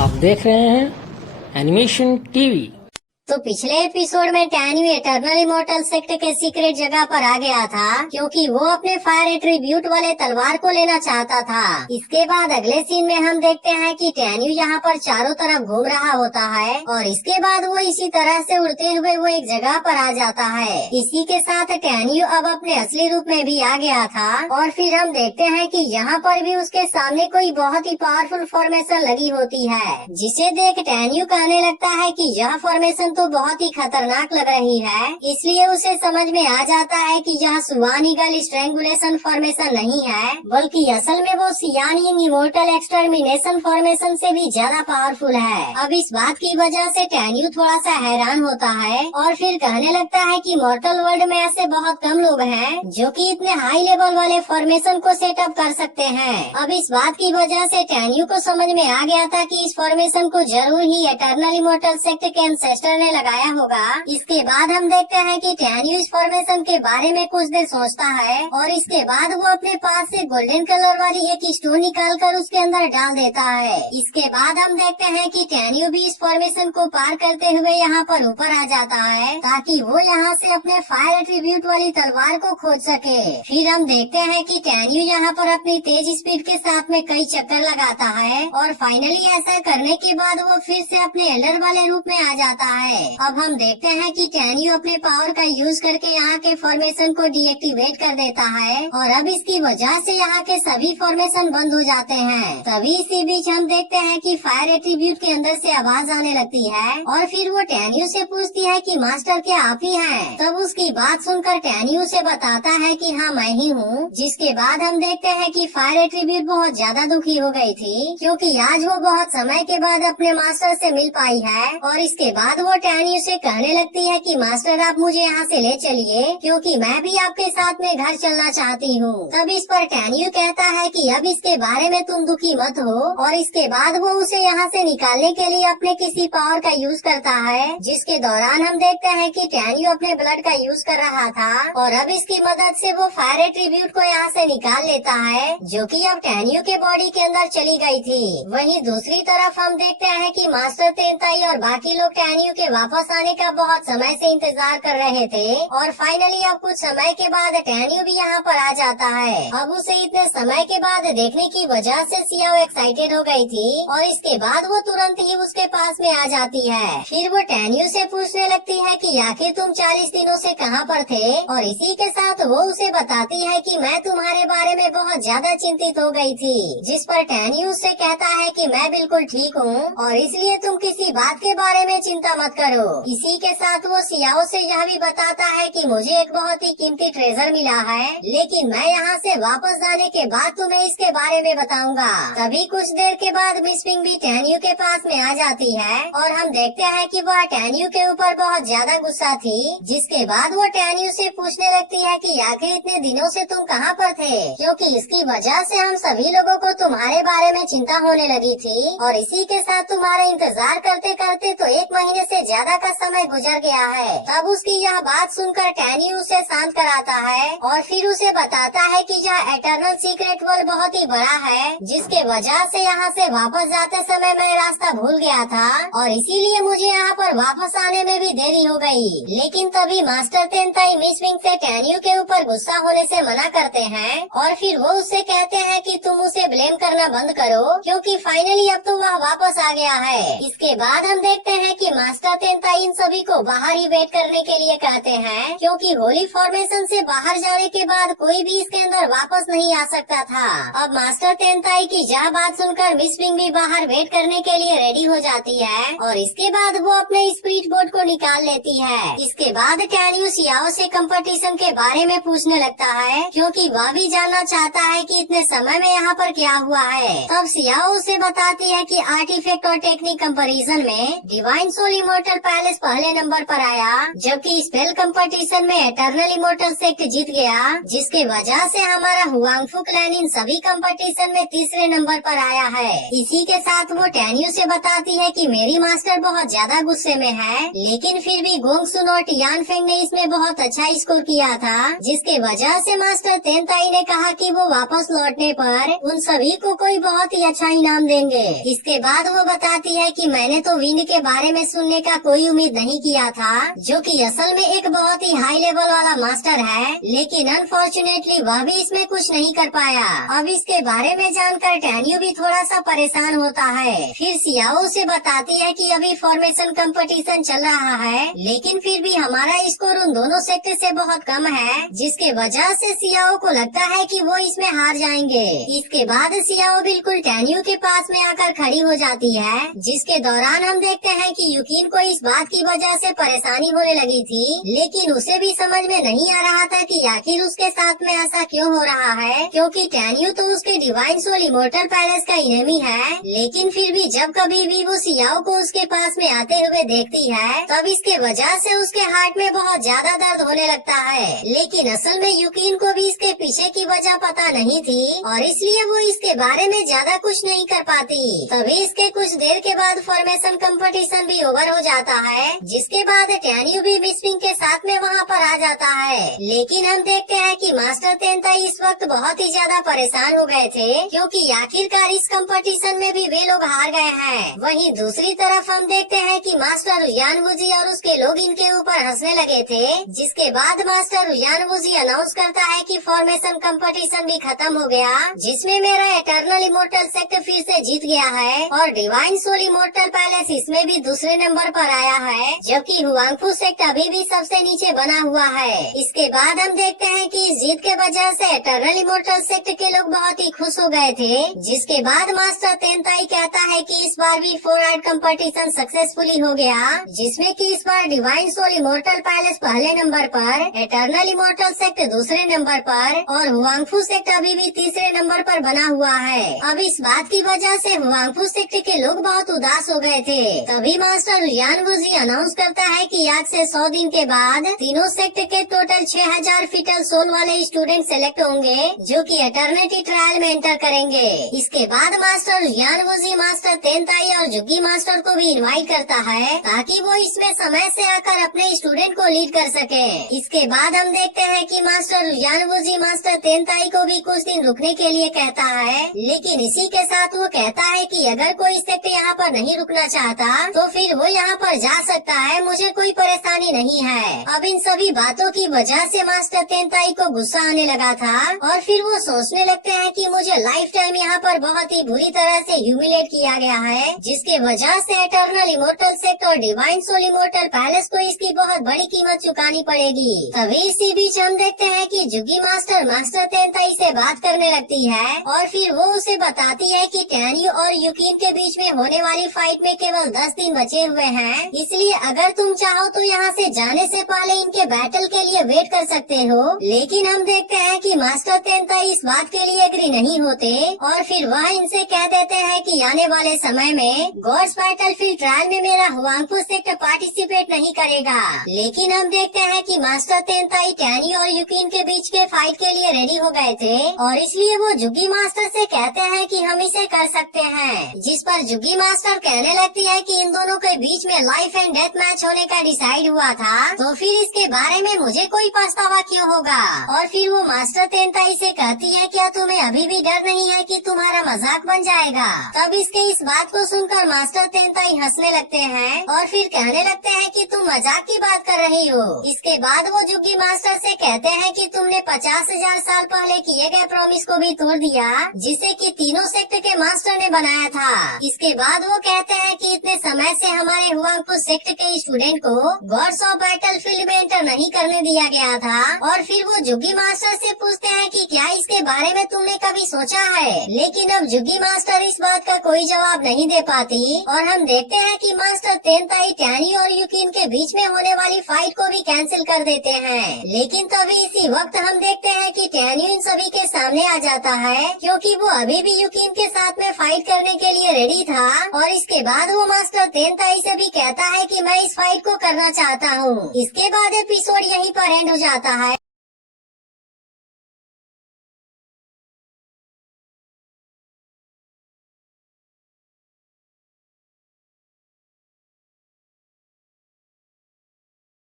आप देख रहे हैं एनिमेशन टीवी। तो पिछले एपिसोड में टैन्यू एटर्नल इमॉर्टल सेक्ट के सीक्रेट जगह पर आ गया था क्योंकि वो अपने फायर एट्रीब्यूट वाले तलवार को लेना चाहता था। इसके बाद अगले सीन में हम देखते हैं कि टैन्यू यहाँ पर चारों तरफ घूम रहा होता है और इसके बाद वो इसी तरह से उड़ते हुए वो एक जगह पर आ जाता है। इसी के साथ टैन्यू अब अपने असली रूप में भी आ गया था और फिर हम देखते हैं कि यहाँ पर भी उसके सामने कोई बहुत ही पावरफुल फॉर्मेशन लगी होती है, जिसे देख टैन्यू कहने लगता है कि यह फॉर्मेशन तो बहुत ही खतरनाक लग रही है। इसलिए उसे समझ में आ जाता है कि यह सुवान ईगल स्ट्रेंगुलेशन फॉर्मेशन नहीं है, बल्कि असल में वो सियान यिंग इमोर्टल एक्सटर्मिनेशन फॉर्मेशन से भी ज्यादा पावरफुल है। अब इस बात की वजह से टैन्यू थोड़ा सा हैरान होता है और फिर कहने लगता है कि मॉर्टल वर्ल्ड में ऐसे बहुत कम लोग हैं जो कि इतने हाई लेवल वाले फॉर्मेशन को सेटअप कर सकते हैं। अब इस बात की वजह से टैन्यू को समझ में आ गया था कि इस फॉर्मेशन को जरूर ही एटर्नल इमॉर्टल सेक्ट के एंसेस्टर ने लगाया होगा। इसके बाद हम देखते हैं कि टैन्यू इस फॉर्मेशन के बारे में कुछ देर सोचता है और इसके बाद वो अपने पास से गोल्डन कलर वाली एक स्टोन निकालकर उसके अंदर डाल देता है। इसके बाद हम देखते हैं कि टैन्यू भी इस फॉर्मेशन को पार करते हुए यहाँ पर ऊपर आ जाता है ताकि वो यहाँ से अपने फायर एट्रीब्यूट वाली तलवार को खोज सके। फिर हम देखते हैं कि टैन्यू यहाँ पर अपनी तेज स्पीड के साथ में कई चक्कर लगाता है और फाइनली ऐसा करने के बाद वो फिर से अपने एल्डर वाले रूप में आ जाता है। अब हम देखते हैं कि टैन्यू अपने पावर का यूज करके यहाँ के फॉर्मेशन को डीएक्टिवेट कर देता है और अब इसकी वजह से यहाँ के सभी फॉर्मेशन बंद हो जाते हैं। तभी इसी बीच हम देखते हैं कि फायर एट्रीब्यूट के अंदर से आवाज आने लगती है और फिर वो टैन्यू से पूछती है कि मास्टर क्या आप ही हैं? तब उसकी बात सुनकर टैन्यू से बताता है कि हाँ मैं ही हूँ। जिसके बाद हम देखते हैं कि फायर एट्रीब्यूट बहुत ज्यादा दुखी हो गई थी क्योंकि आज वो बहुत समय के बाद अपने मास्टर से मिल पाई है और इसके बाद वो टैन्यू से कहने लगती है कि मास्टर आप मुझे यहाँ से ले चलिए क्योंकि मैं भी आपके साथ में घर चलना चाहती हूँ। तब इस पर टैन्यू कहता है कि अब इसके बारे में तुम दुखी मत हो और इसके बाद वो उसे यहाँ से निकालने के लिए अपने किसी पावर का यूज करता है, जिसके दौरान हम देखते हैं कि टैन्यू अपने ब्लड का यूज कर रहा था और अब इसकी मदद से वो फायर एट्रीब्यूट को यहाँ से निकाल लेता है जो कि अब टैन्यू के बॉडी के अंदर चली गई थी। वहीं दूसरी तरफ हम देखते हैं कि मास्टर तेंताई और बाकी लोग टैन्यू के वापस आने का बहुत समय से इंतजार कर रहे थे और फाइनली अब कुछ समय के बाद टैन्यू भी यहाँ पर आ जाता है। अब उसे इतने समय के बाद देखने की वजह से सियाओ एक्साइटेड हो गई थी और इसके बाद वो तुरंत ही उसके पास में आ जाती है। फिर वो टैन्यू से पूछने लगती है कि आखिर तुम 40 दिनों से कहाँ पर थे और इसी के साथ वो उसे बताती है कि मैं तुम्हारे बारे में बहुत ज्यादा चिंतित हो गई थी। जिस पर टैन्यू उससे कहता है कि मैं बिल्कुल ठीक हूँ और इसलिए तुम किसी बात के बारे में चिंता मत करो। इसी के साथ वो सियाओ से यह भी बताता है कि मुझे एक बहुत ही कीमती ट्रेजर मिला है, लेकिन मैं यहाँ से वापस जाने के बाद तुम्हें इसके बारे में बताऊंगा। तभी कुछ देर के बाद मिस पिंग भी टैन्यू के पास में आ जाती है और हम देखते हैं कि वह टैन्यू के ऊपर बहुत ज्यादा गुस्सा थी। जिसके बाद वो टैन्यू से पूछने लगती है कि आखिर इतने दिनों से तुम कहाँ पर थे, क्योंकि इसकी वजह से हम सभी लोगों को तुम्हारे बारे में चिंता होने लगी थी और इसी के साथ तुम्हारा इंतजार करते करते तो 1 महीने से ज्यादा का समय गुजर गया है। तब उसकी यह बात सुनकर टैन्यू उसे शांत कराता है और फिर उसे बताता है कि यह एटर्नल सीक्रेट वर्ल्ड बहुत ही बड़ा है, जिसके वजह से यहाँ से वापस जाते समय मैं रास्ता भूल गया था और इसीलिए मुझे यहाँ पर वापस आने में भी देरी हो गई। लेकिन तभी मास्टर तेंताई मिस विंग से टैन्यू के ऊपर गुस्सा होने से मना करते हैं और फिर वो उससे कहते हैं कि तुम उसे ब्लेम करना बंद करो क्योंकि फाइनली अब तो वह वापस आ गया है। इसके बाद हम देखते हैं कि मास्टर तेंताई इन सभी को बाहर ही वेट करने के लिए कहते हैं क्योंकि होली फॉर्मेशन से बाहर जाने के बाद कोई भी इसके अंदर वापस नहीं आ सकता था। अब मास्टर तेंताई की यह बात सुनकर मिस विंग भी बाहर वेट करने के लिए रेडी हो जाती है और इसके बाद वो अपने स्पीड बोट को निकाल लेती है। इसके बाद टैन्यू सियाओ से कंपटीशन के बारे में पूछने लगता है क्योंकि वह भी जानना चाहता है कि इतने समय में यहाँ पर क्या हुआ है। तब सियाओ उसे बताती है कि आर्टिफैक्ट और टेक्निक कंपैरिजन में divine soul immortal immortal palace पहले नंबर पर आया, जबकि स्पेल कंपटीशन में इटर्नल इमोर्टल सेक्ट जीत गया, जिसके वजह से हमारा हुआंगफू क्लैन इन सभी कंपटीशन में तीसरे नंबर पर आया है। इसी के साथ वो टैन्यू से बताती है कि मेरी मास्टर बहुत ज्यादा गुस्से में है, लेकिन फिर भी गोंगसुन और टियानफेंग ने इसमें बहुत अच्छा स्कोर किया था, जिसके वजह से मास्टर तेनताई ने कहा कि वो वापस लौटने पर उन सभी को कोई बहुत ही अच्छा इनाम देंगे। इसके बाद वो बताती है कि मैंने तो विंड के बारे में सुनने का कोई उम्मीद नहीं किया था, जो कि असल में एक बहुत ही हाई लेवल वाला मास्टर है, लेकिन अनफॉर्चुनेटली वह भी इसमें कुछ नहीं कर पाया। अब इसके बारे में जानकर टैन्यू भी थोड़ा सा परेशान होता है। फिर सियाओ से बताती है कि अभी फॉर्मेशन कंपटीशन चल रहा है, लेकिन फिर भी हमारा स्कोर उन दोनों सेक्टर से बहुत कम है, जिसके वजह से सियाओ को लगता है कि वो इसमें हार जाएंगे। इसके बाद सियाओ बिल्कुल टैन्यू के पास में आकर खड़ी हो जाती है, जिसके दौरान हम देखते हैं कि युकिन को इस बात की वजह से परेशानी होने लगी थी, लेकिन उसे भी समझ में नहीं आ रहा था कि आखिर उसके साथ में ऐसा क्यों हो रहा है, क्योंकि टैन्यू तो उसके डिवाइन सोल इमोर्टल पैलेस का इनेमी है। लेकिन फिर भी जब कभी भी वो सियाओ को उसके पास में आते हुए देखती है, तब इसके वजह से उसके हार्ट में बहुत ज्यादा दर्द होने लगता है। लेकिन असल में युकिन को भी इसके पीछे की वजह पता नहीं थी, और इसलिए वो इसके बारे में ज्यादा कुछ नहीं कर पाती। तभी इसके कुछ देर के बाद फॉर्मेशन कंपटीशन भी ओवर हो जाता है, जिसके बाद टैन्यू भी मिसविंग के साथ में वहाँ पर आ जाता है। लेकिन हम देखते हैं कि मास्टर तेनताई इस वक्त बहुत ही ज्यादा परेशान हो गए थे, क्योंकि आखिरकार इस कंपटीशन में भी वे लोग हार गए हैं। वहीं दूसरी तरफ हम देखते हैं कि मास्टर यानवुजी और उसके लोग इनके ऊपर हंसने लगे थे, जिसके बाद मास्टर यानवुजी अनाउंस करता है कि फॉर्मेशन कंपटीशन भी खत्म हो गया, जिसमें मेरा इटर्नल इमोर्टल सेक्ट फिर से जीत गया है, और डिवाइन सोल इमोर्टल पैलेस इसमें भी दूसरे नंबर पर आया है, जबकि हुआंगफू सेक्ट अभी भी सबसे नीचे बना हुआ है। इसके बाद हम देखते हैं कि इस जीत के वजह से इटर्नल इमोर्टल सेक्ट के लोग बहुत ही खुश हो गए थे, जिसके बाद मास्टर तेनताई कहता है कि इस बार भी 4 आर्ट कंपटीशन सक्सेसफुली हो गया, जिसमें कि इस बार डिवाइन सोल इमोर्टल पैलेस पहले नंबर पर, इटर्नल इमोर्टल सेक्ट दूसरे नंबर पर, और हुआंगफू सेक्ट अभी भी तीसरे नंबर पर बना हुआ है। अब इस बात की वजह से हुआंगफू सेक्ट के लोग बहुत उदास हो गए थे। तभी मास्टर यानवुजी अनाउंस करता है कि आज से 100 दिन के बाद तीनों सेक्ट के टोटल 6000 फिटल सोल वाले स्टूडेंट सेलेक्ट होंगे, जो कि एटर्निटी ट्रायल में एंटर करेंगे। इसके बाद मास्टर यानवुजी मास्टर तेनताई और जुगी मास्टर को भी इनवाइट करता है, ताकि वो इसमें समय से आकर अपने स्टूडेंट को लीड कर सके। इसके बाद हम देखते हैं कि मास्टर यानवुजी मास्टर तेनताई को भी कुछ दिन रुकने के लिए कहता है, लेकिन इसी के साथ वो कहता है कि अगर कोई सेक्ट यहाँ पर नहीं रुकना चाहता तो फिर वो यहाँ पर जा सकता है, मुझे कोई परेशानी नहीं है। अब इन सभी बातों की वजह से मास्टर तेनताई को गुस्सा आने लगा था, और फिर वो सोचने लगते हैं कि मुझे लाइफ टाइम यहाँ पर बहुत ही बुरी तरह से ह्यूमिलेट किया गया है, जिसके वजह से इटर्नल इमोर्टल सेक्ट और डिवाइन सोल इमोर्टल पैलेस को इसकी बहुत बड़ी कीमत चुकानी पड़ेगी। तभी इसी बीच हम देखते हैं कि जुगी मास्टर तेनताई से बात करने लगती है, और फिर वो उसे बताती है कि टैन्यू और युकिन के बीच में होने वाली फाइट में केवल 10 दिन बचे हुए हैं, इसलिए अगर तुम चाहो तो यहाँ से जाने से पहले इनके बैटल के लिए वेट कर सकते हो। लेकिन हम देखते हैं कि मास्टर तेनताई इस बात के लिए एग्री नहीं होते, और फिर वह इनसे कह देते हैं कि आने वाले समय में गॉड्स बैटलफील्ड ट्रायल में मेरा हुआंगफू सेक्ट पार्टिसिपेट नहीं करेगा। लेकिन हम देखते हैं कि मास्टर तेनताई टैन्यू और युकिन के बीच के फाइट के लिए रेडी हो गए थे, और इसलिए वो जुगी मास्टर से कहते हैं कि हम इसे कर सकते हैं, जिस पर जुगी मास्टर कहने लगती है कि इन दोनों के बीच में लाइफ एंड डेथ मैच होने का डिसाइड हुआ था, तो फिर इसके बारे में मुझे कोई पछतावा क्यों होगा। और फिर वो मास्टर तेनताई से कहती है, क्या तुम्हें अभी भी डर नहीं है कि तुम्हारा मजाक बन जाएगा। तब इसके इस बात को सुनकर मास्टर तेनताई हंसने लगते हैं, और फिर कहने लगते हैं कि तुम मजाक की बात कर रही हो। इसके बाद वो जुगी मास्टर से कहते हैं कि तुमने 50,000 साल पहले किए गए प्रॉमिस को भी तोड़ दिया, जिसे कि तीनों सेक्ट के मास्टर ने बनाया था। इसके बाद वो कहते हैं कि इतने समय से हमारे हुआंगफू सेक्ट के स्टूडेंट को गॉड्स ऑफ बैटलफील्ड में एंटर नहीं करने दिया गया था। और फिर वो जुगी मास्टर से पूछते हैं कि क्या इसके बारे में तुमने कभी सोचा है। लेकिन अब जुगी मास्टर इस बात का कोई जवाब नहीं दे पाती, और हम देखते हैं कि मास्टर तेनताई टैन्यू और युकिन के बीच में होने वाली फाइट को भी कैंसिल कर देते हैं। लेकिन तभी इसी वक्त हम देखते हैं कि टैन्यू इन सभी के सामने आ जाता है, क्योंकि वो अभी भी युकिन के साथ में फाइट करने के लिए रेडी था। और इसके बाद वो मास्टर तेनताई से भी कहता है कि मैं इस फाइट को करना चाहता हूँ। इसके बाद एपिसोड यहीं पर एंड हो जाता है।